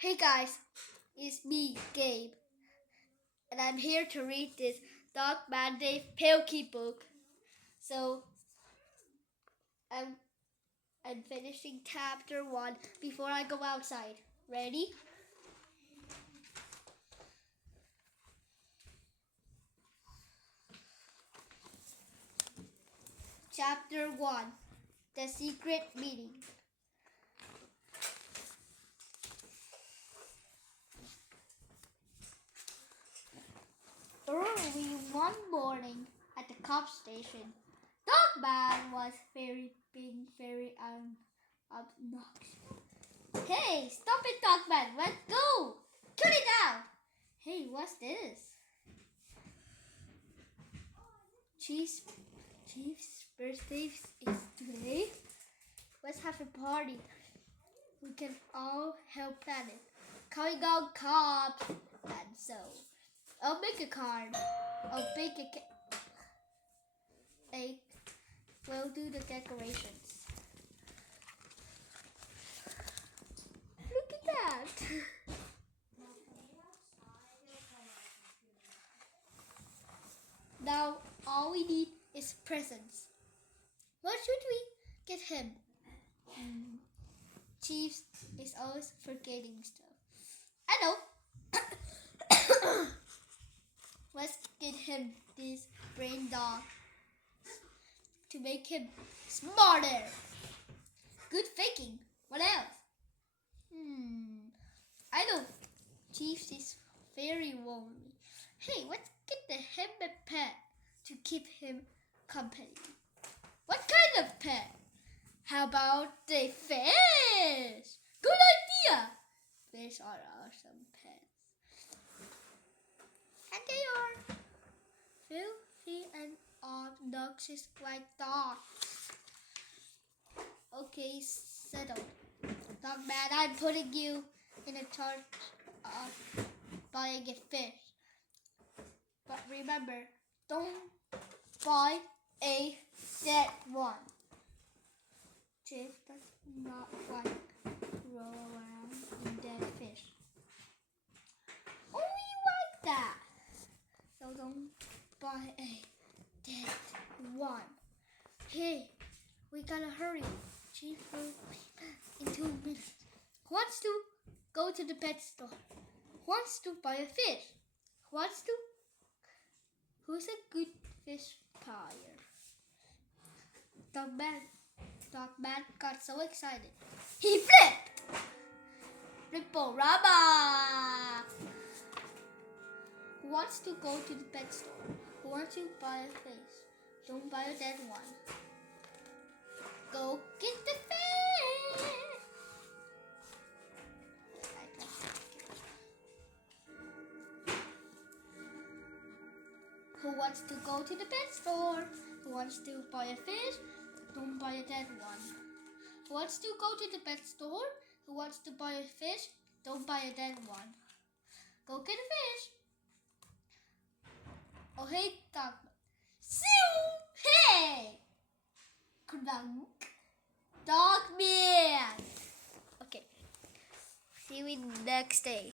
Hey guys, it's me, Gabe, and I'm here to read this Dog Man Dave Palkey book. So I'm I'm finishing chapter 1 before I go outside. Ready? Chapter 1: The Secret Meeting. Early one morning at the cop station, Dogman was being very obnoxious. Hey, stop it, Dogman! Let's go! Cut it out! Hey, what's this? Chief's birthday is today. Let's have a party. We can all help plan it. Calling out cops and so. I'll make a card. I'll bake a cake. We'll do the decorations. Look at that. Now all we need is presents. What should we get him? Chiefs is always forgetting stuff. I know. Let's get him this brain dog to make him smarter. Good thinking. What else? I know. Chiefs is very lonely. Hey, let's get him a pet to keep him company. What kind of pet? How about the fish? Good idea! Fish are awesome pets. And they are filthy and obnoxious like dogs. Okay, settled. Dogman, I'm putting you in a charge of buying a fish. But remember, don't buy a dead one. Chief does not like roll around in dead fish. Only like that. So don't buy a dead one. Hey, we gotta hurry. Chief will be back in 2 minutes. Who wants to go to the pet store? Who wants to buy a fish? Who's a good fish buyer? Dogman got so excited. He flipped! Flipporama! Who wants to go to the pet store? Who wants to buy a fish? Don't buy a dead one. Go get the fish! Who wants to go to the pet store? Who wants to buy a fish? Don't buy a dead one. Who wants to go to the pet store? Who wants to buy a fish? Don't buy a dead one. Go get a fish. Oh, hey, Dogman. Hey! Clunk. Dogman! Okay. See you next day.